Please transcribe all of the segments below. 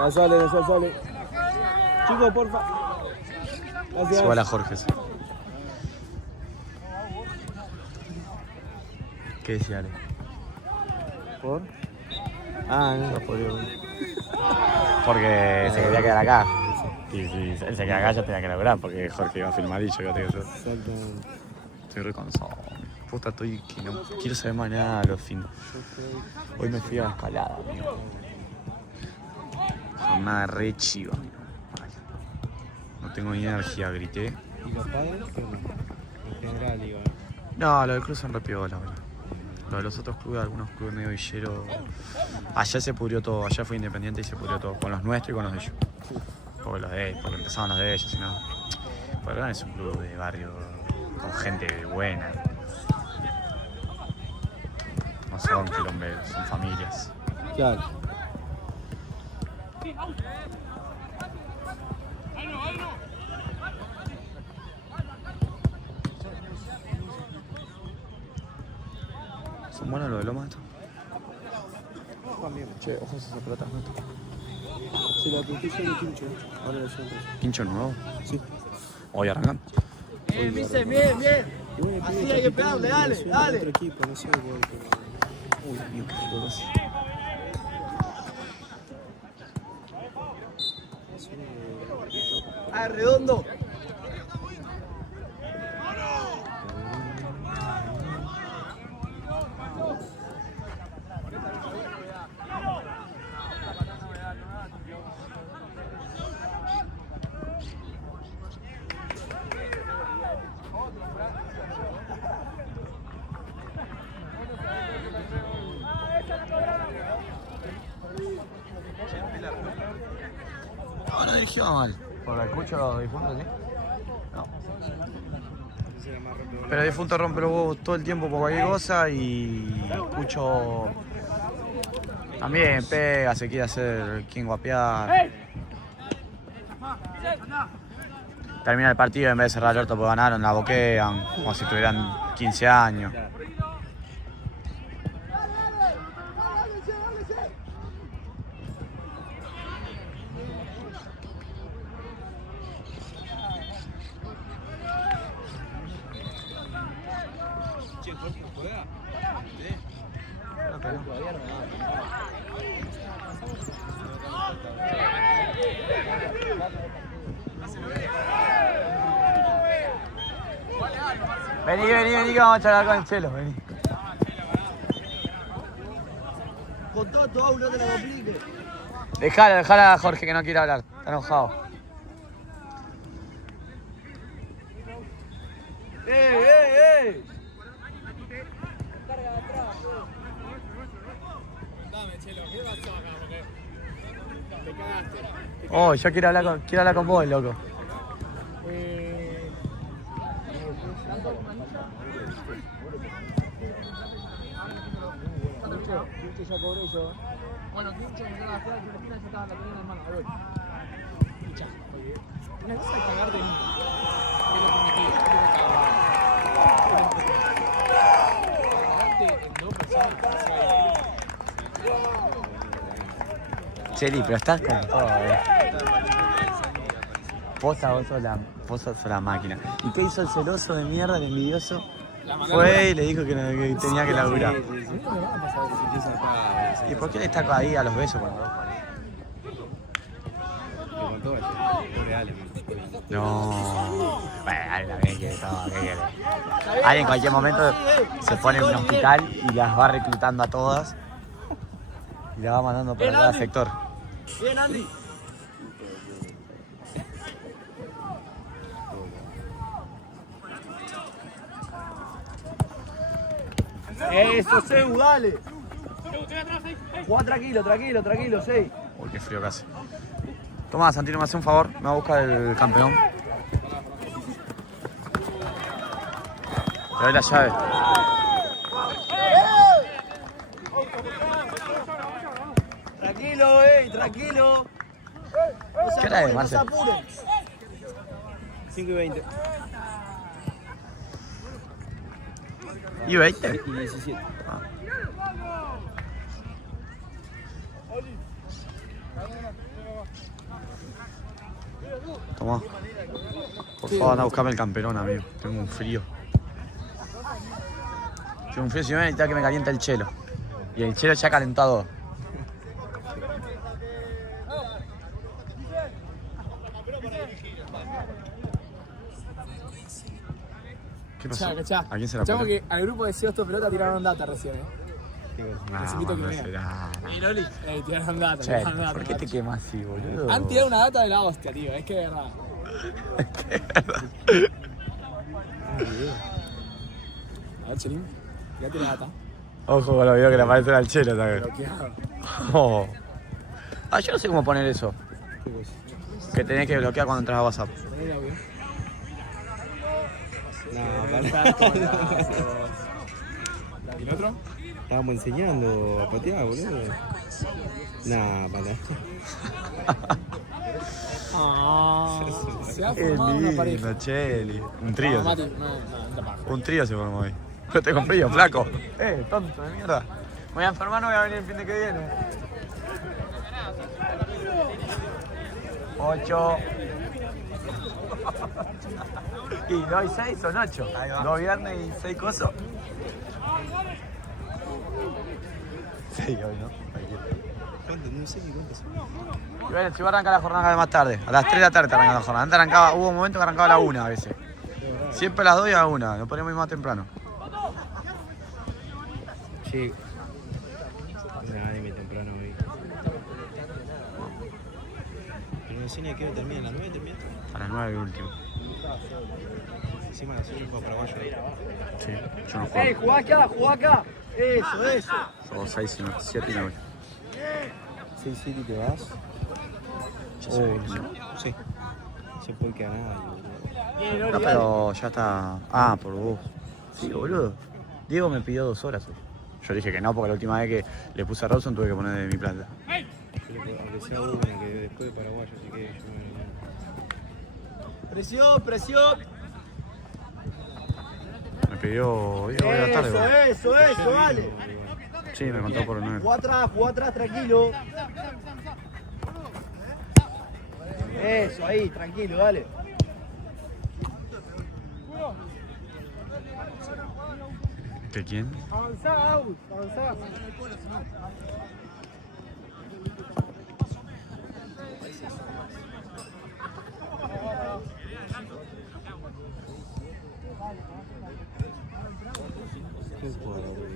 Ya sale. Chicos, porfa. Gracias. Igual a Jorge. ¿Qué decía Ale? ¿Por? Ah, no. Porque se quería quedar acá. Y si él se queda acá, yo tenía que laburar porque Jorge iba a filmar y yo iba a tener que hacer. Exactamente. Estoy re cansado. Puta, estoy que no quiero saber más nada a los fines. Hoy me fui a la escalada, amigo. Jornada re chiva. Ay, no tengo ni energía, grité. ¿Y los padres? ¿Cómo? En general, digo. No, lo del club son re piola, bro. Lo de los otros clubes, algunos clubes medio villeros. Allá se pudrió todo, allá fue Independiente y se pudrió todo. Con los nuestros y con los de ellos. Porque empezaban los de ellos y nada. Pero es un club de barrio con gente buena. No son quilomberos, son familias. Claro. ¿Son buenos los de Loma esto? También. Che, ojos esas pelotas no. Se la putilla de Quincho. Ahora lo siento. ¿Quincho nuevo? Sí. Hoy arrancan. Bien. Así hay que pegarle, dale. Otro equipo, no sé igual, pero... Uy, Dios, qué doloroso. Ah, redondo. No, no dirigió mal. Por la escucho difunto, ¿sí? No. Pero difunto rompe los huevos todo el tiempo por cualquier cosa y escucho también pega, se quiere hacer quien guapear. Termina el partido y en vez de cerrar el orto porque ganaron, la boquean, como si tuvieran 15 años. Vení, que vamos a charlar con el Chelo, vení. Con todo tu audio no te la complique. Dejala a Jorge que no quiere hablar, está enojado. ¡Ey! Oh, yo quiero hablar con vos, loco. Quincho ya cobré yo. Bueno, Quincho me quedaba afuera, yo la esquina, yo estaba la tenía en mano, a ver. Escuchá, una cosa es cagar de mí. Que lo permití, que te cagarte en dos personas, Cheli, pero estás con todo, Vos sos la máquina. ¿Y qué hizo el celoso de mierda, el envidioso? Fue y le dijo que tenía que laburar. ¿Y por qué le está ahí a los besos con los dos? No. Bueno, alguien también quiere todo, ¿qué quiere? Alguien en cualquier momento se pone en un hospital y las va reclutando a todas y las va mandando para cada sector. Bien, Andy. Eso, Seu, dale. Jugá tranquilo, Sei. Uy, qué frío casi. Tomá, Santino, me hace un favor, me va a buscar el campeón. Te doy la llave. Tranquilo. ¿Qué hora es, No se Marce? apuren. 5:20. ¿Y 20? Y 17. Tomá. Por favor, anda a buscarme el camperón, amigo. Tengo un frío. Tengo un frío, si me necesita que me caliente el chelo. Y el chelo ya ha calentado. ¿Qué pasó? Cachá. ¿A quién se la Cachamos peló? que al grupo de Ciostos Pelota tiraron data recién, Les invito a que no vean. será. Tiraron data, Che, tiraron data. ¿por qué te macho. quemas así, boludo? Han tirado una data de la hostia, tío. Es que de verdad. A ver, Chelín. Tirate la data. Ojo con los videos que le aparecen al chelo también. Bloqueado. Oh. Ah, yo no sé cómo poner eso. ¿Qué cosa? Que tenés que bloquear cuando entras a WhatsApp. Poné el audio. ¿Y el otro? Estábamos enseñando a patear, boludo. Nah, para. Se ha Qué formado una pareja. lindo, Cheli. Un trío. No, Mati, no, anda paja. Un trío se formó ahí. Yo te compré yo, flaco. Tonto de mierda. Me voy a enfermar, no voy a venir el fin de que viene. 8. ¿Y no hay 6 son 8? 2 viernes y 6 cosas. 6 hoy, ¿no? ¿Cuánto? No sé ni cuánto son. Y bueno, si va a arrancar la jornada más tarde. A las 3 de la tarde te arranca la jornada. Antes arrancaba, hubo un momento que arrancaba a la 1 a veces. Siempre a las 2 y a la 1. Nos ponemos más temprano. Che. Nada, ni temprano hoy. Pero no sé ni a qué hora termina. ¿A las 9 termina? A las 9 el último. Encima a las 8 juega paraguayo ahí. Sí, yo no juego. jugá acá! Eso. Yo 6 y 7 y me voy. 6 y te vas. Ya se ve, ¿no? Sí. Se puede quedar nada, boludo. No, pero ya está. Ah, por vos. Sí, boludo. Diego me pidió 2 horas hoy. Yo le dije que no, porque la última vez que le puse a Rawson tuve que poner de mi plata. Aunque sea una, que después de paraguayo, así que yo Presión. Me pidió Diego hoy a la tarde. boludo. Eso, dale. Sí, me contó por el 9. Jugá atrás, tranquilo. Eso, ahí, tranquilo, dale. ¿Qué quién? Avanzá, avanzá. ¿Qué jugador, boludo?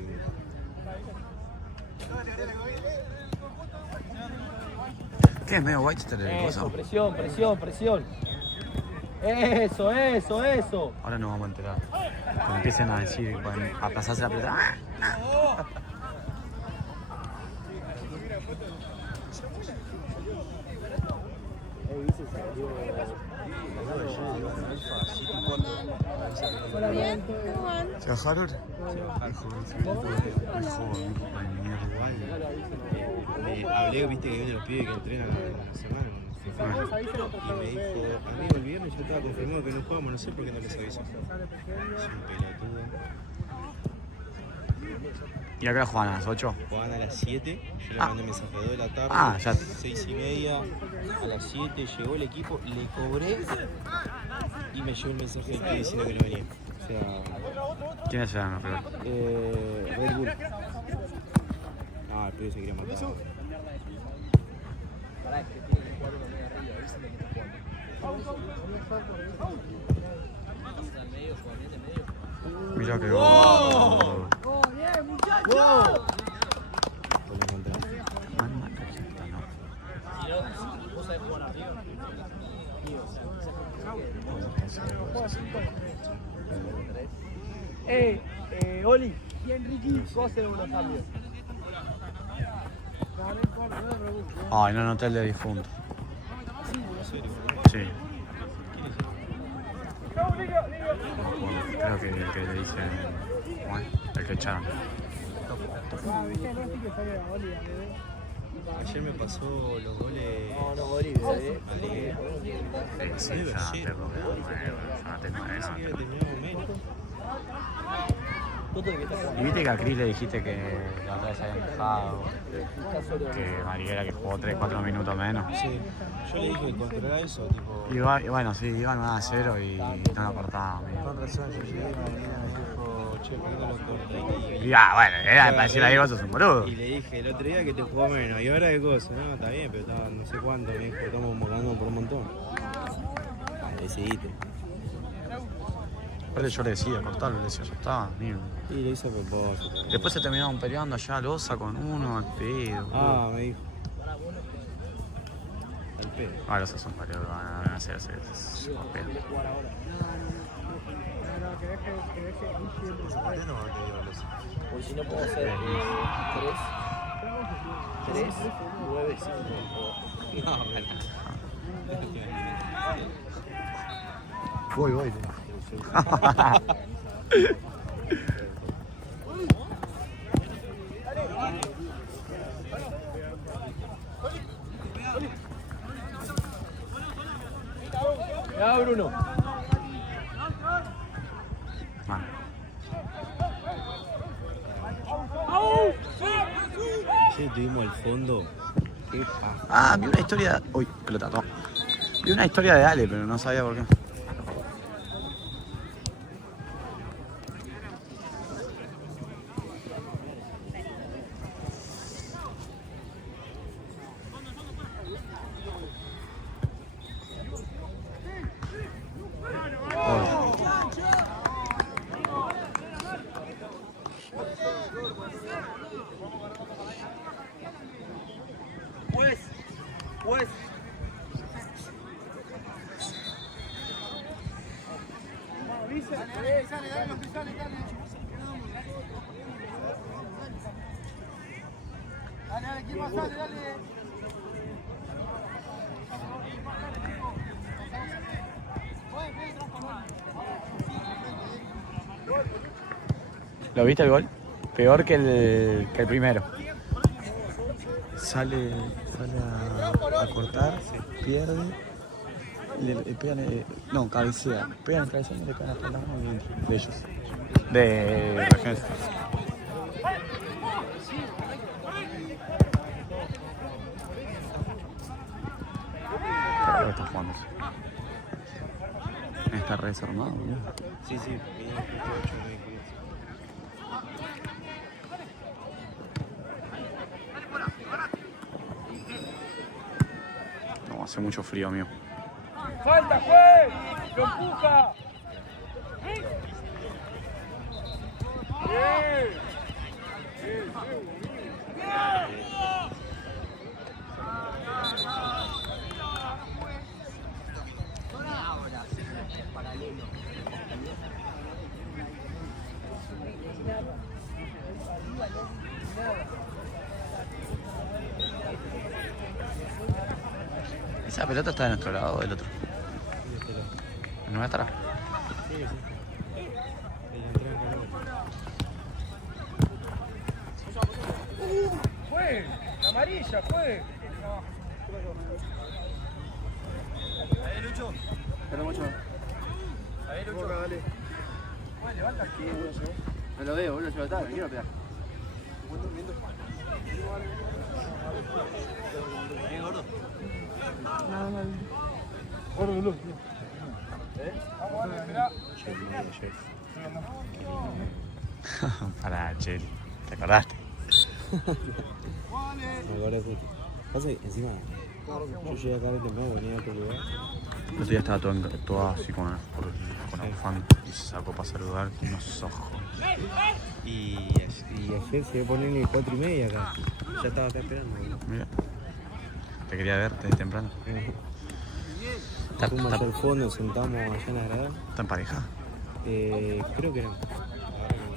¿Qué es medio white este Eso, cosa? presión. Eso. Ahora nos vamos a enterar. Cuando empiecen a decir, a pasarse la pelota. ¿Se bajaron? Hablé, viste que vienen los pibes que entrenan la semana. Y me dijo, amigo, el viernes yo estaba confirmado que no jugamos, no sé por qué no les avisó. Es un pelotudo. ¿Y acá juegan a las 8? Jugaban a las 7, yo le mandé mensaje a 2 de la tarde, Ah, ya. 6:30, a las 7 llegó el equipo, le cobré y me llegó el mensaje del pibe diciendo que no venía. O sea, ¿Quiénes eran los rivales? Red Bull. Ah, el pibe se quería matar. Mira que gol. ¡Wow! Por lo contrario. Oli, y Enrique, vos haces unos cambios. Ay, no anoté el de difunto. Sí. Creo que el que le dije. Bueno, el que echaron. Ayer me pasó los goles. No, Bolivia, Sí, ya no tengo que dar nueve, ya no tengo Pensé que nueve. había terminado menos. Y viste que a Cris le dijiste que la otra vez se habían dejado, que Mariquera que jugó 3-4 minutos menos. Sí, yo le dije que controlara eso, tipo. Y bueno, sí, iban 1-0 y no lo cortaban. Con razón, yo llegué y Mariquera me dijo, che, ¿por qué no lo cortas? Y bueno, era para decirle ahí vos sos un boludo. Y le dije el otro día que te jugó menos. ¿Y ahora qué cosa? No, está bien, pero estaba no sé cuánto, me dijo, estamos ganando por un montón. Decidiste. Aparte yo le decía, cortarlo, le decía, ya está, amigo. Y lo hice a propósito. Después se terminaron peleando allá Loza con uno, al pedo. Ah, me dijo. Al pedo. Ah, Loza son varios, van a hacer pedo. Porque si no puedo hacer 3, 9, 5. No, Voy. Ya, Bruno. Sí, tuvimos el fondo. Qué paja. Ah, vi una historia. Uy, pelota, toma. Vi una historia de Ale, pero no sabía por qué. Pues. Dale, ¿quién más sale? Dale. ¿Lo viste el gol? Peor que el primero. Sale a cortar, pierde, le pegan, no, cabecea, pegan el cabeceo y le pegan hasta la mano y entra, de ellos, de Regencia. ¿Qué está jugando? Está re desarmado, boludo. Sí, sí, venía justo 8, me dijo. No, hace mucho frío, amigo. ¡Falta, juez! ¡Lo empuja! ¿Esa pelota está de nuestro lado o del otro? ¿No estará? Sí, sí. ¡Fue! ¡La amarilla, fue! Ahí, Lucho. Pero mucho. Ahí, Lucho. Dale. Levanta aquí. No lo veo, boludo, se lo está, quiero pegar. Ahí, gordo. Gordo, boludo. Vamos, dale, mirá. Pará, Chel. ¿Te acordaste? Me acuerdo justo. Pasa que encima, yo llegué acá de temprano, venía a otro lugar. El otro día estaba todo así con la bufanda y se sacó para saludar y unos ojos. Y ayer se iba a poner 4:30 acá. Ya estaba acá esperando. Mira, te quería ver desde temprano. Fuimos al fondo, sentamos allá en la grada. ¿Está en pareja? Creo que no. Ahora no.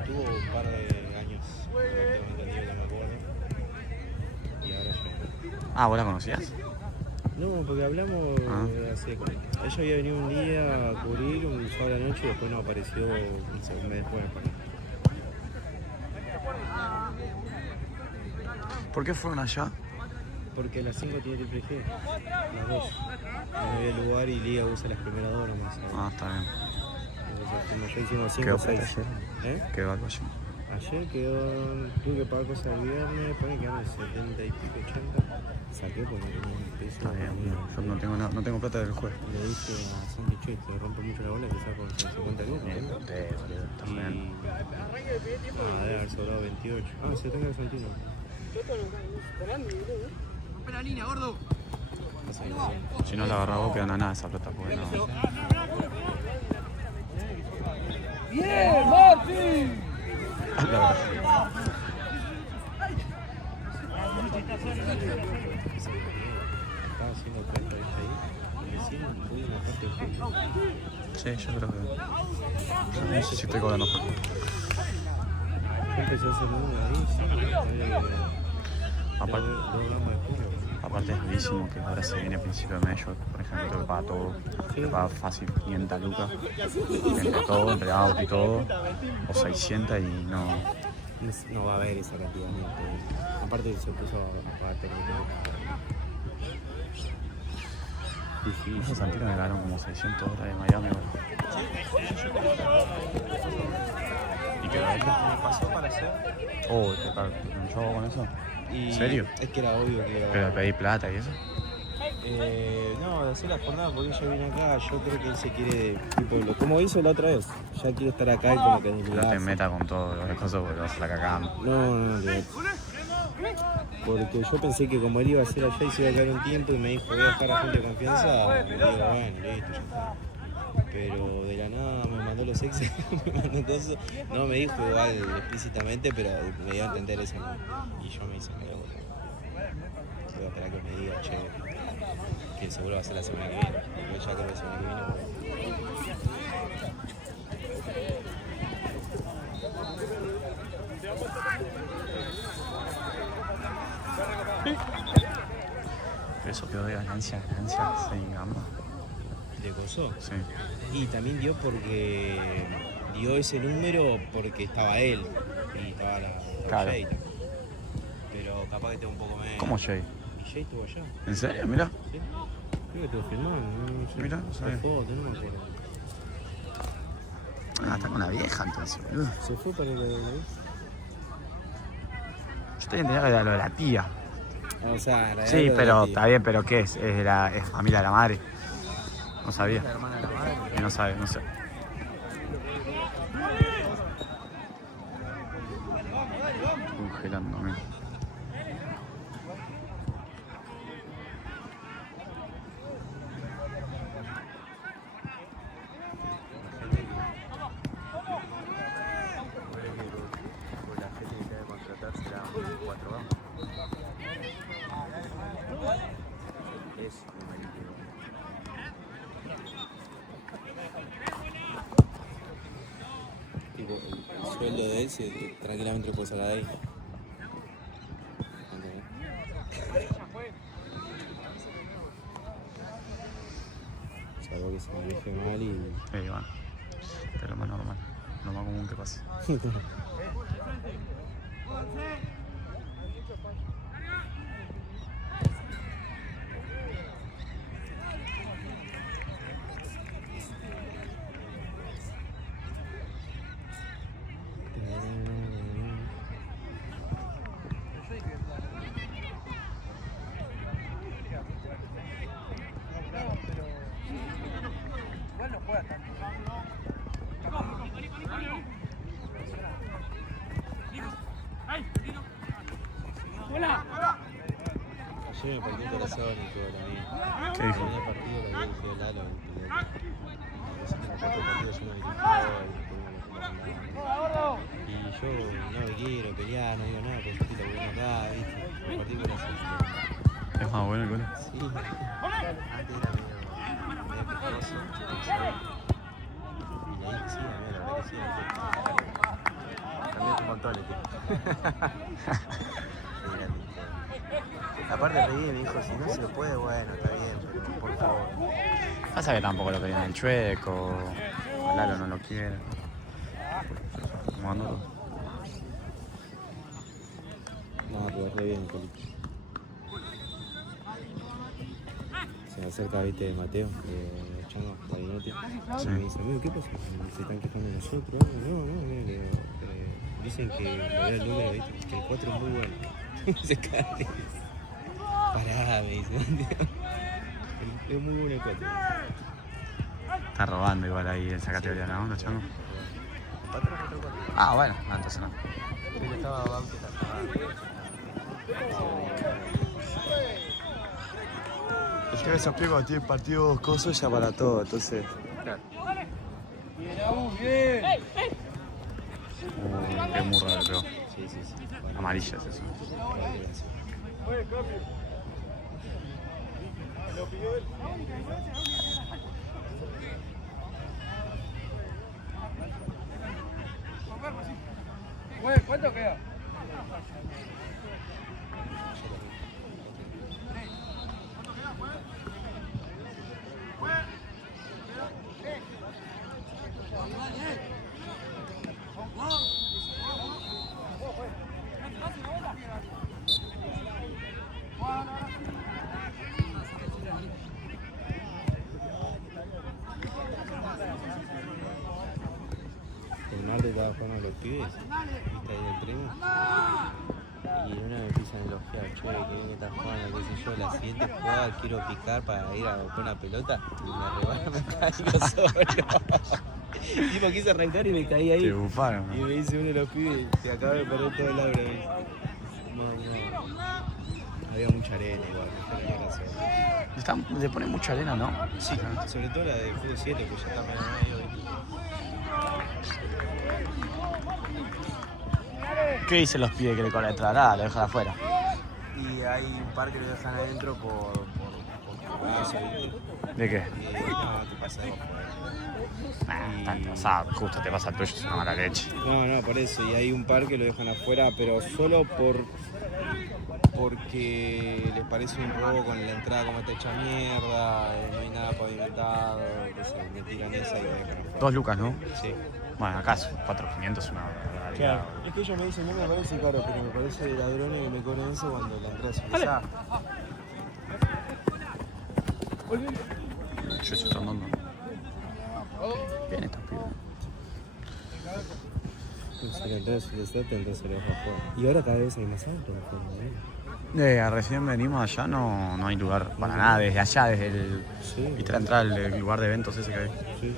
Estuvo un par de años, prácticamente no me acuerdo. Y ahora ya. Ah, ¿vos la conocías? No, porque hablamos hace. Ella había venido un día a cubrir un sábado a la noche y después nos apareció un mes después. ¿Por qué fueron allá? Porque las 5 tiene triple G, las 2. No había lugar y Liga usa las primeras 2 nomás. Ah, está bien. Ya hicimos 5 ¿Quedó o 6. plata ayer? ¿Quedó algo así? Ayer tuve que pagar cosas el viernes, pone que eran 70 y pico, 80. Saqué porque no tenía un peso. Está bien, yo no tengo plata del juez. Le dije a Santi, che, te rompe mucho la bola, que saco 50 lucas. Ni de punteo, boludo, está Y... bien. debe haber sobrado 28. Se tenga el Santino. Rompe la línea, gordo. Si no la agarra vos, queda nada esa plata, porque no. ¡Bien, Martín! Estaba haciendo 30 ahí. Recién pude una parte del juego. Sí, yo creo que. Yo no sé si estoy cobrando poco. Yo empecé a hacer números ahí, sí. Aparte, Dos gamas de juego. aparte es durísimo que ahora se viene a principio de mes. Yo, por ejemplo, tengo que pagar todo. Tengo que pagar fácil 500 lucas. Entre todo, entre auto y todo. O 600 y no. No va a haber esa cantidad. Aparte se puso a pagar técnico. Esos Santino me ganaron como 600 dólares de Miami. ¿Y qué Me pasó para hacer. Oh, ¿qué tal? ¿Un show con eso? ¿En serio? Es que era obvio que iba ¿Pero pedí plata y eso? no, de hacer la jornada porque ella viene acá, yo creo que él se quiere, tipo, como hizo la otra vez, ya quiere estar acá y como que No te metas con todo las cosas porque vas a la cagada. No, porque yo pensé que como él iba a hacer allá y se iba a quedar un tiempo y me dijo voy a dejar a gente de confianza, digo, bueno, listo, ya está. Pero de la nada me mandó los exes, me mandó todo eso. No me dijo igual explícitamente, pero me dio a entender eso. Y yo me hice mira, voy a esperar que me diga, che, que seguro va a ser la semana que viene. Yo ya creo que la semana que viene. Eso quedó de ganancia, 6 gambas. ¿De coso? Sí. Y también dio porque dio ese número porque estaba él y estaba la Claro. Jay. Pero capaz que tengo un poco menos. ¿Cómo Jay? Y Jay estuvo allá. ¿En serio? Mirá. ¿Sí? Creo que estuvo filmando. No sé. Mirá, no sabía. Se fue, no me acuerdo. Ah, está con una vieja entonces, boludo. Se fue para el. Yo te entendía que era lo de la tía. O sea, en realidad Sí, lo de pero la tía. está bien, pero ¿qué es? ¿Es familia de la madre? No sabía. La hermana de la madre. Y no sabe, no sé. Congelándome. La gente que debe contratarse la 4 gambas. Es tipo, el sueldo de él tranquilamente lo puede sacar de ahí. ¿Entendés? Salvo que se maneje mal y. Bueno, pero lo más normal, lo más común que pase. Ayer me partió el corazón y todo también. ¿Qué dijo? El primer partido lo había elegido Lalo. Los últimos 4 partidos yo no dirigió y yo no quiero pelear, no digo nada, pero yo estoy bien acá, ¿viste? Me partí el corazón. Es más bueno el gol. Sí. Antes era medio pescoso. Y ahí sí, la verdad que sí. Cambiaste un montón, Aparte pedí y me dijo, si no se lo puede, bueno, está bien, pero por favor. Pasa que tampoco lo querían el Chueco, a Lalo no lo quiere. Jugando todo. No, pero re bien, Colicho. Se me acerca, viste, Mateo, escuchando Gabinete. Sí. Y me dice, amigo, ¿qué pasa? ¿Se están quejando de nosotros? No, le digo, dicen que le veo el número, ¿viste? Que el 4 es muy bueno. Se cae. Pará, me dice. Es muy bueno el 4. Está robando igual ahí esa categoría, ¿no? Los changos. Ah, bueno, no, entonces no. Pero estaba Bauqueta. El que esos pibes cuando tienen partidos cosos ya para todo, entonces. Claro. Qué muy raro, creo. Sí. Amarillas eso. ¿Cuánto queda? El Nardo estaba jugando a los pibes, viste ahí del tren. Y en una me empiezan a elogiar, che, que bien que estás jugando, qué sé yo, la siguiente jugada quiero picar para ir a buscar una pelota y me rebana, me caigo solo. Tipo, quise arrancar y me caí ahí. Te bufaron, Y ¿no? me dice uno de los pibes, te acabo de perder todo el aura. No. Había mucha arena igual, Le ponen mucha arena, ¿no? Sí, sobre todo la de fútbol 7, pues ya está medio ¿viste? ¿Qué dicen los pibes que le cobran entrada? Nada, lo dejan afuera. Y hay un par que lo dejan adentro por eso, ¿viste? ¿De qué? No, te pasa algo. Tanto, o sea, justo te pasa el tuyo, es una mala leche. No, por eso. Y hay un par que lo dejan afuera, pero solo porque les parece un robo con la entrada como está hecha mierda, no hay nada pavimentado, entonces me tiran esa y lo dejan afuera. 2 lucas, ¿no? Sí. Bueno, acá 4.500 es una barbaridad. Claro. Es que ellos me dicen, no me parece caro, pero me parece ladrones que me cobran eso cuando la entrada es pesada. Yo estoy andando. Bien estos pibes. Si la entrada es pesada, entonces lo dejan afuera. Y ahora cada vez hay más autos afuera, ¿no? Recién venimos allá, no hay lugar para nada. Desde allá, desde el. Sí. ¿Viste la entrada del lugar de eventos ese que hay? Sí.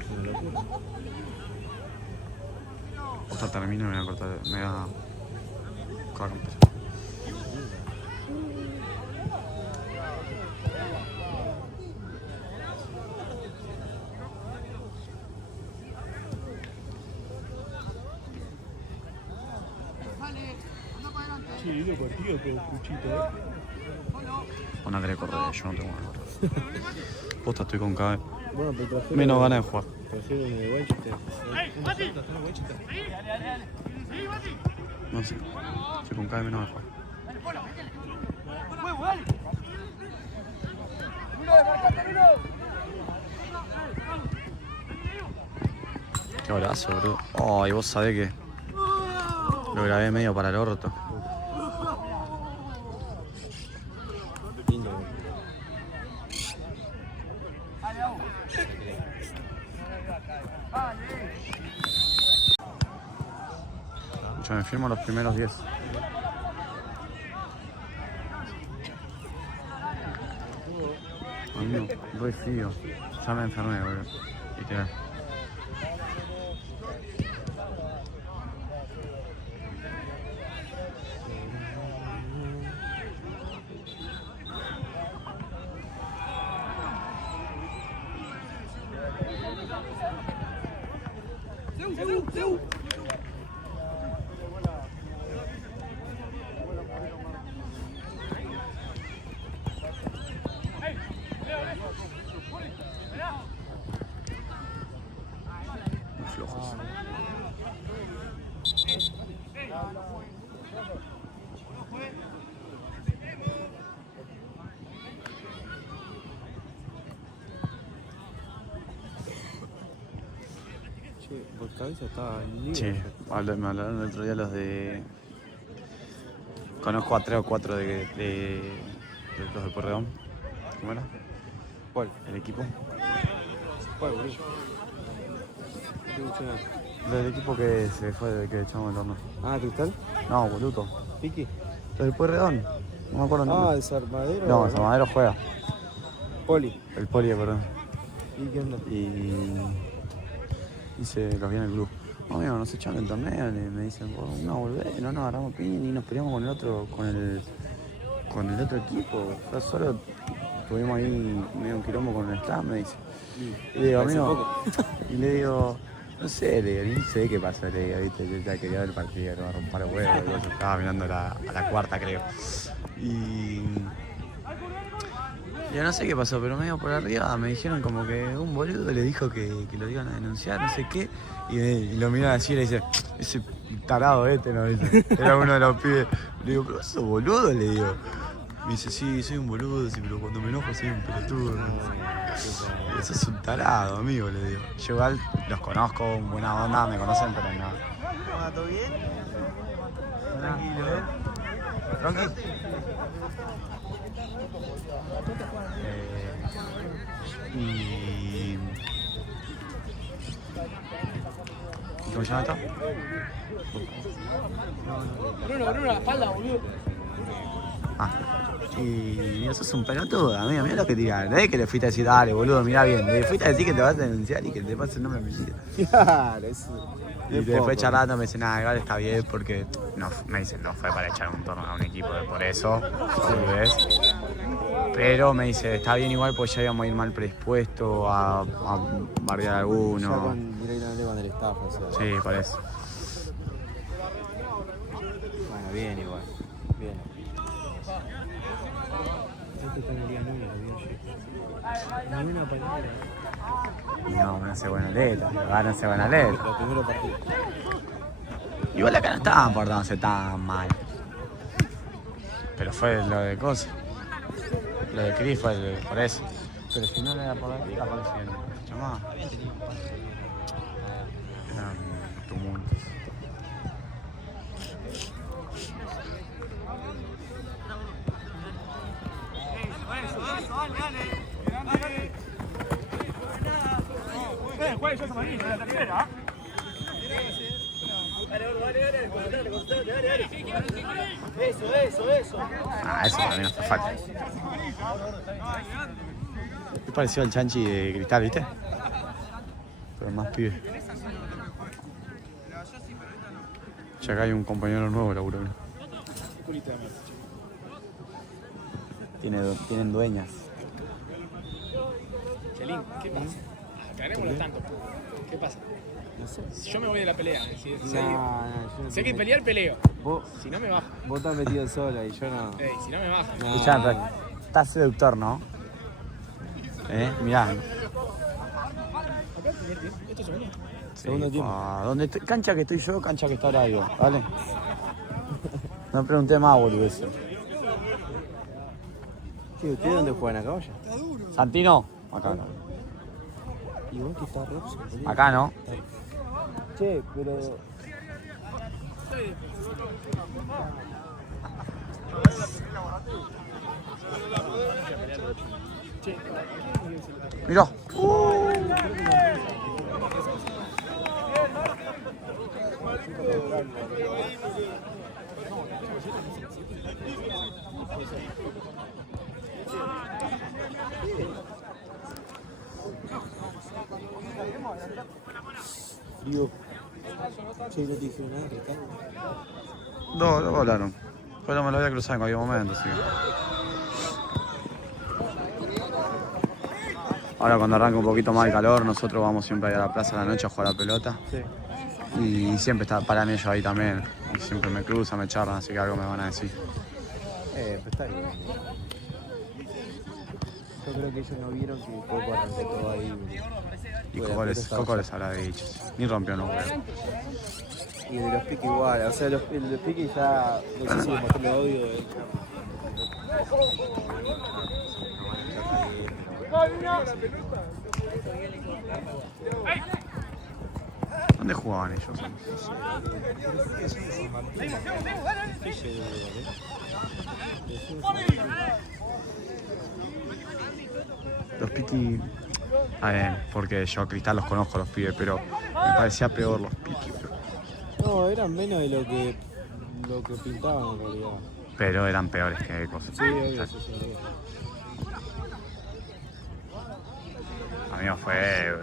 Es una locura. Justo termino y me voy a cortar. Me voy a. Cortar un poco. Sí, lindo partido con Fruchito, Van a querer correr, yo no tengo ganas de correr. Posta, estoy con cada. Bueno, pero trajeron. Menos ganas de jugar. Trajeron de Winchester. No sé. Estoy con cada menos ganas de jugar. Qué abrazo, bro. Oh, y vos sabés que lo grabé medio para el orto. Lindo. Yo me firmo los primeros 10. Amigo, re frío. Ya me enfermé, boludo. Literal. Muy flojos. Che, por cabeza estaba libre. Sí, me hablaron el otro día los de. Conozco a 3 o 4 de los de Porredón. ¿Cómo era? ¿Cuál? ¿El equipo? ¿Cuál, boludo? No te escuché nada. El equipo que se fue de que echamos el torneo. Ah, ¿Cristal? No, boludo. ¿Piqui? El Pueyrredón. No me acuerdo el Ah, nombre. el Sarmadero. No, el Samadero juega. Poli. El Poli, perdón. ¿Y qué onda? Y se los viene el club. No, amigo, nos echaron el torneo y me dicen, no, volvé, no nos agarramos piña y nos peleamos con el otro equipo. Yo solo tuvimos ahí medio un quilombo con el staff, me dice. Y le digo, amigo, y le digo, no sé, le digo, ni sé qué pasó, le digo, viste, yo ya quería ver el partido, no romper huevos, yo estaba mirando a la cuarta, creo. Y yo no sé qué pasó, pero medio por arriba me dijeron como que un boludo le dijo que lo iban a denunciar, no sé qué, y lo miran así y le dice, ese tarado ¿no? Dice, era uno de los pibes. Le digo, pero sos boludo, le digo. Me dice, sí, soy un boludo, sí, pero cuando me enojo soy un pelotudo. Y eso es un tarado, amigo, le digo. Yo igual los conozco, buena onda, me conocen, pero no. ¿Todo bien? Tranquilo, Tranquilo. Y ¿cómo se llama esto? Bruno, la espalda, boludo. Y eso es un pelotudo, amigo, mira lo que te diga. No es que le fuiste a decir, dale, boludo, mirá bien. Le fuiste a decir que te vas a denunciar y que te pase el nombre de mi vida. Claro, eso. Y después charlando me dice, nada, igual está bien porque no, me dicen, no fue para echar un torneo a un equipo de por eso, ¿ves? Pero me dice, está bien igual porque ya íbamos a ir mal predispuestos a bardear a alguno. Ya directamente con el staff, o sea. Sí, por eso. Bueno, bien igual. Bien. Este está en el día 9, lo vi ayer. Ni una palabra. Y no se buena letra, no se buena letra. Los primeros partidos. Igual acá no estaban portándose tan mal. Pero fue lo de cosas. Lo de Cris fue por eso. Pero si no le da por aquí, aparecían llamadas. Eran tumultos. Juegue yo esa manilla, la tercera. Eso. Ah, eso para mí no está falta. Es parecido al Chanchi de Cristal, ¿viste? Pero más pibe. Ya acá hay un compañero nuevo, laburo. Tienen dueñas. Chelín, ¿qué pasa? Aclarémoslo tanto. ¿Qué pasa? No sé. Si yo me voy de la pelea, si No, yo no si hay que te- pelear, peleo. Vos, Si no, me bajo. vos estás metido sola y yo no. Si no, me bajo. No. Escuchá, estás seductor, ¿no? Mirá. ¿Esto es segundo? Segundo tiempo. Donde cancha que estoy yo, cancha que está Horario, ¿vale? No pregunté más, boludeces. ¿Qué, ¿ustedes dónde juegan acá, oye? Santino, acá no. ¿Y vos que estás Robson, boludo? Acá no. Che, pero. Mirá. Digo. Che, no te dijeron nada, Ricardo. No, no hablaron. Pero me lo voy a cruzar en cualquier momento, así que. Ahora cuando arranca un poquito más el calor, nosotros vamos siempre a ir a la plaza a la noche a jugar a la pelota. Sí. Y siempre paran ellos ahí también. Y siempre me cruzan, me charlan, así que algo me van a decir. Pues está bien. Yo creo que ellos no vieron que Coco arrancó todo ahí. Y Coco les habrá dicho. Ni rompió los huevos. Y de los piques igual, o sea, el de pique ya, no sé si mostrarle odio. ¿Dónde jugaban ellos? Los Piti... A ver, porque yo a Cristal los conozco los pibes, pero me parecía peor los Piti, bro. No, eran menos de lo que pintaban en realidad. Pero eran peores que cosas. Sí, obvio, sí, sí. Amigo, fue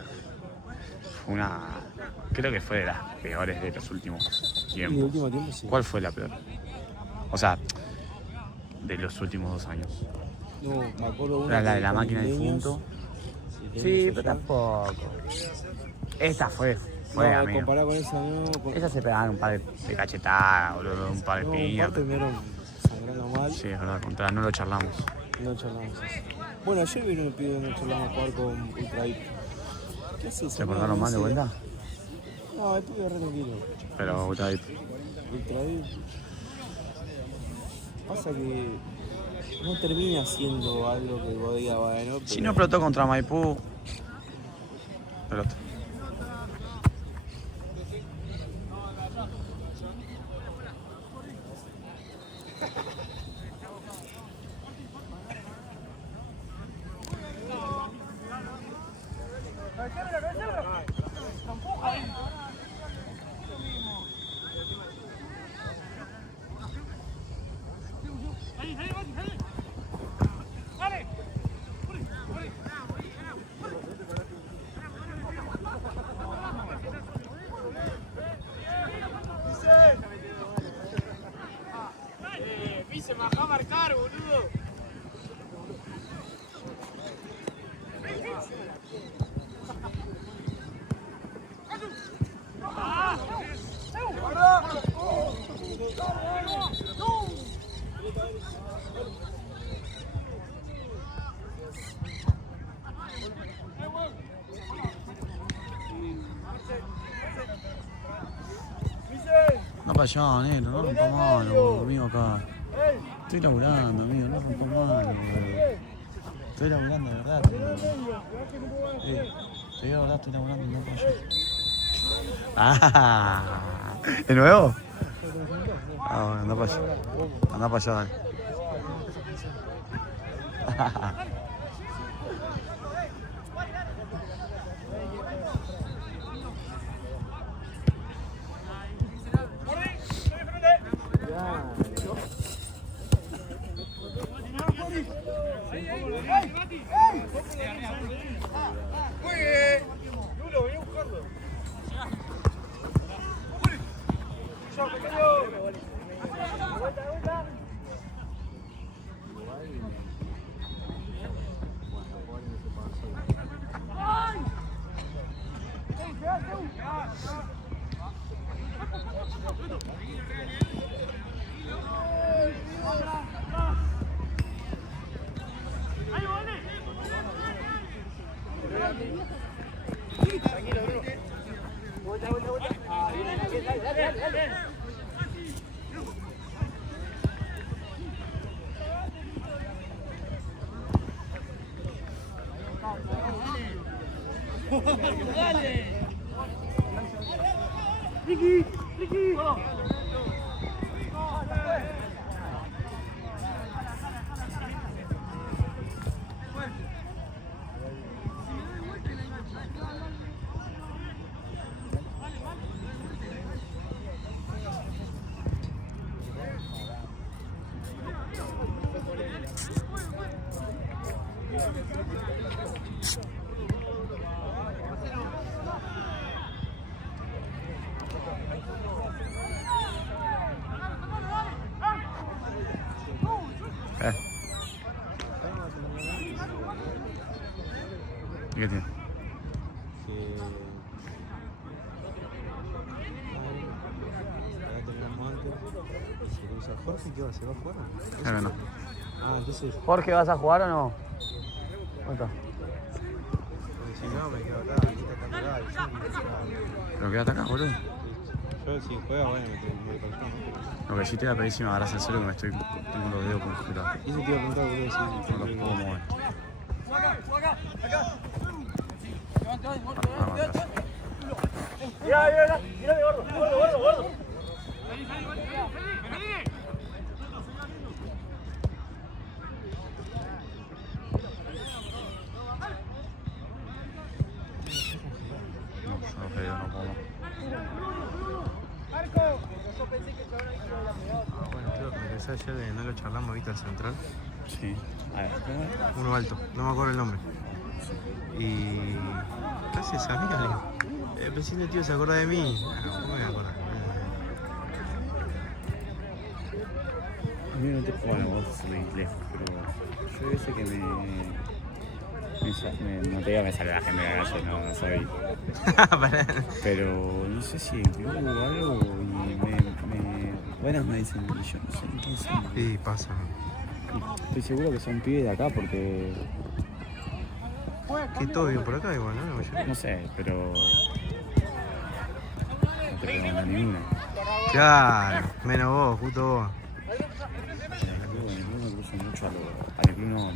una... Creo que fue de las peores de los últimos Y el tiempos. último tiempo sí. ¿Cuál fue la peor? O sea, de los últimos 2 años. No, me acuerdo una. Era la de que la con máquina de Isleños, difunto. Isleños Sí, pero allá. tampoco. Esta fue, No, amigo. comparado con esa no. Esas se pegaban un par de cachetadas, boludo, un par de No, piñas. aparte terminaron sangrando mal. Sí, es verdad, contra no lo charlamos. No charlamos eso. Bueno, ayer vino un pibe donde charlamos a jugar con Ultra Deep. ¿Qué haces? ¿Se portaron mal de vuelta? No, el pibe re tranquilo. Pero Ultra Deep. Ultra Deep. Pasa que no termina siendo algo que vos digas, bueno. Pero... Si no explotó contra Maipú, pelota. Se me bajó a marcar, boludo. No para allá, negro, no rompa mano, amigo acá. Estoy laburando, amigo, no rompa mano, boludo. Estoy laburando, de verdad. Te digo de verdad, estoy laburando, no para allá. ¡Ah! ¿De nuevo? Ah, bueno, anda para allá. Anda para allá, dale. ¿Y qué tiene? Jorge, ¿qué va? ¿Se va a jugar? Creo que no. Ah, entonces, Jorge, ¿vas a jugar o no? ¿Dónde está? si no, me quedo acá, aquí está cambiado. Pero quédate acá, boludo. Yo si juega, bueno, me calculo. Lo que sí te voy a pedir si me agarras en serio que tengo los dedos congelados. Y eso te iba a preguntar, boludo, si No los puedo mover. pasó ayer? ¿No lo charlamos, viste, al central? Sí. A ver. Uno alto, no me acuerdo el nombre. Y... ¿qué haces, amiga? Pero si el tío se acuerda de mí. No me voy a acordar. A mí no te bueno, vos sos de inglés, pero yo ese que no te digo me sale la gente de calle, no soy. Pero no sé si en club o algo y buenas me dicen, y yo no sé en qué son. Sí, pasa. Estoy seguro que son pibes de acá porque. Que todo bien por acá igual, ¿no? La mayoría. No sé, pero. No te pregunto ninguna. Claro, menos vos, justo vos. En el club me cruzo mucho al club no.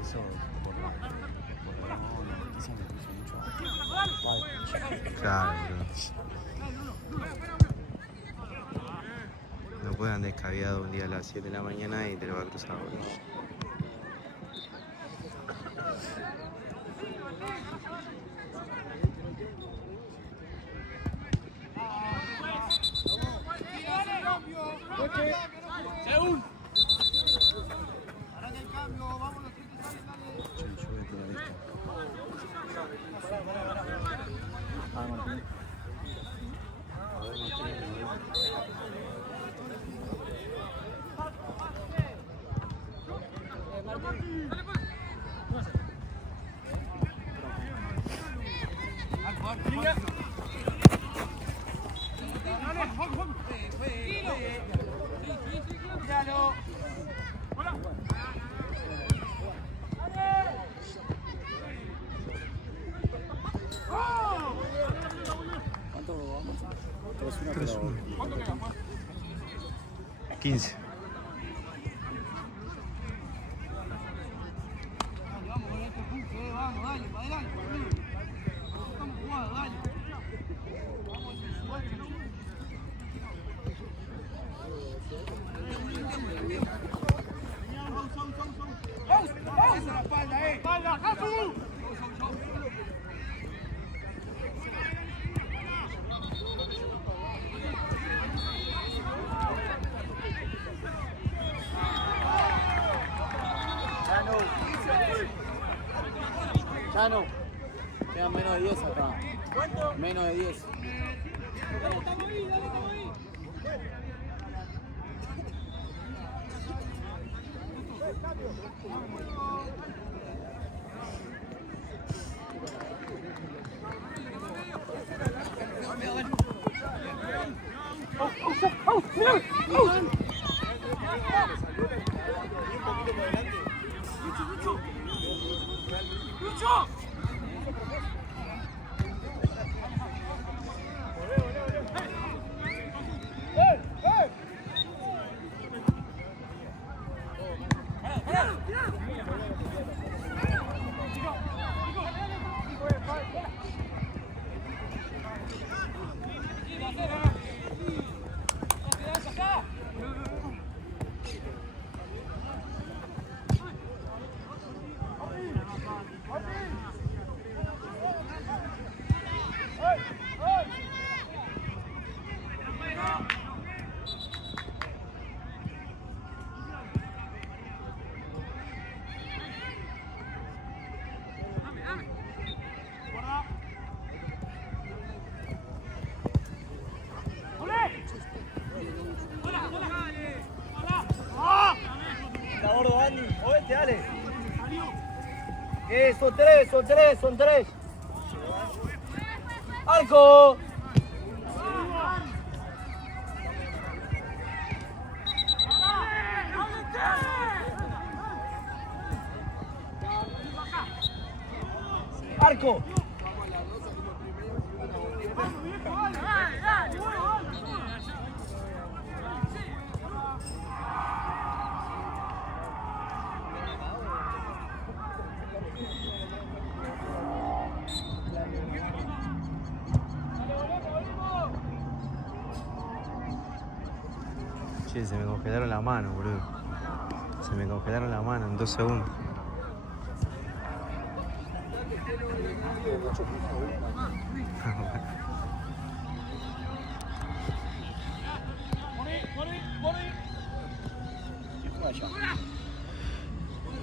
Eso Claro, no puedan descabiado un día a las 7 de la mañana y te lo va a cruzar, boludo. ¿Cuánto vamos? 15. Ya no. Quedan menos de 10 acá. ¿Cuánto? Menos de 10. Dale, estamos ahí, dale, estamos ahí. Son tres. ¡Arco! ¡Arco! Che, se me congelaron la mano, boludo. Se me congelaron la mano en 2 segundos.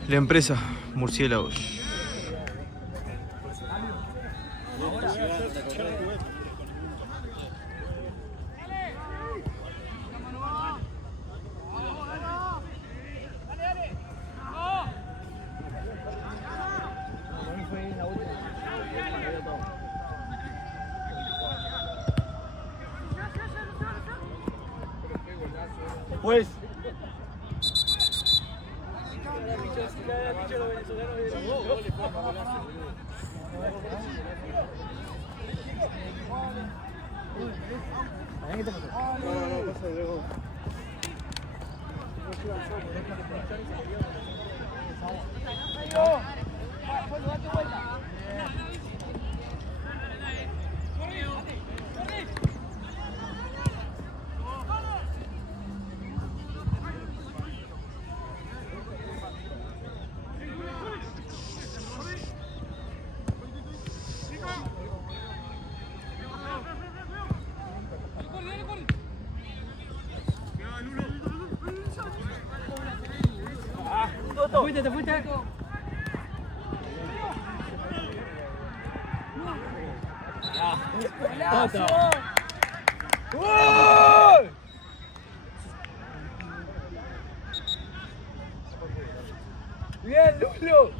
La empresa Murciélagos. Pues. Te fuiste. Bien, Lulo.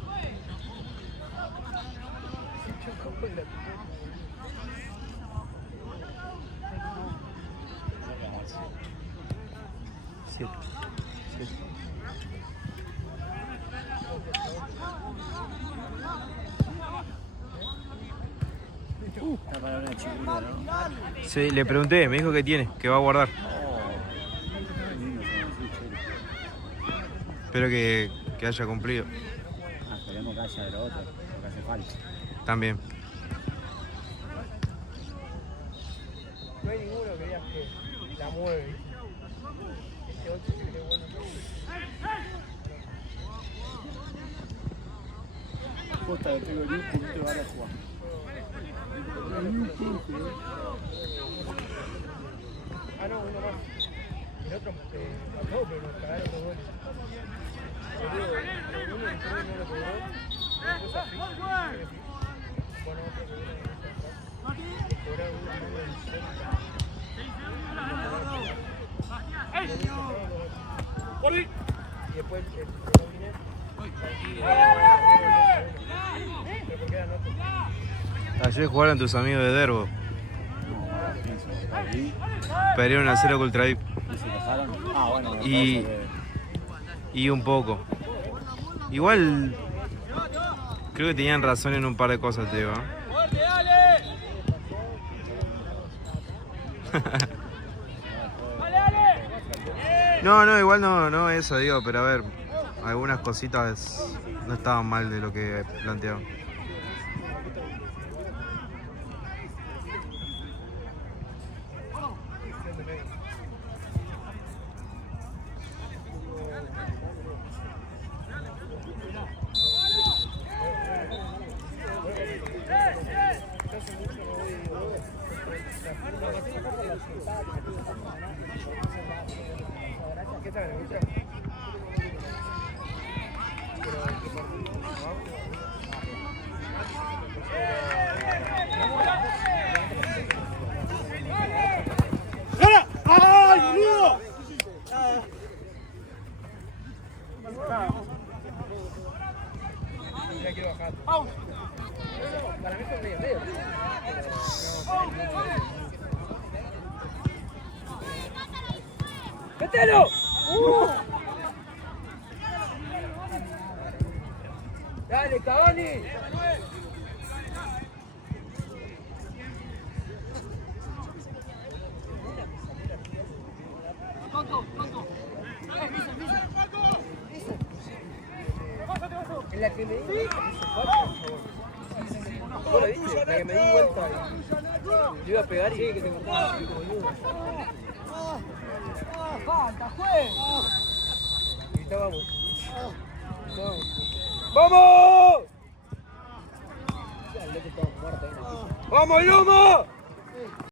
Sí, le pregunté, me dijo que tiene, que va a guardar. Espero que haya cumplido. Esperemos que haya de lo otro, porque hace falta. También. No hay ninguno que digas que la mueve. Este 8 se cree bueno. Costa de Pego Liu, ¿por qué te van a jugar? Ah, no, uno más. El otro mató, pero nos cagaron los goles. Uno entró y no lo cobró. Después así. Bueno, otro que viene de cobraron uno y después el no vine. Pero porque eran otros. Ayer jugaron tus amigos de Derbo. Perdieron a 0 contra VIP. Y un poco. Igual creo que tenían razón en un par de cosas, te digo. No, igual no eso digo, pero a ver, algunas cositas no estaban mal de lo que planteaban. ¿Qué tal? ¡Ay, boludo! Ya quiero bajar. Para mí fue medio. ¡Mételo! ¡Dale, Cavani! En la que me di vuelta, ¿vos la viste? La que me di vuelta y le iba a pegar y que te cortaba así como boludo. ¡Falta, juez! Gritábamos. ¡Vamos! ¡Vamos, Lomo!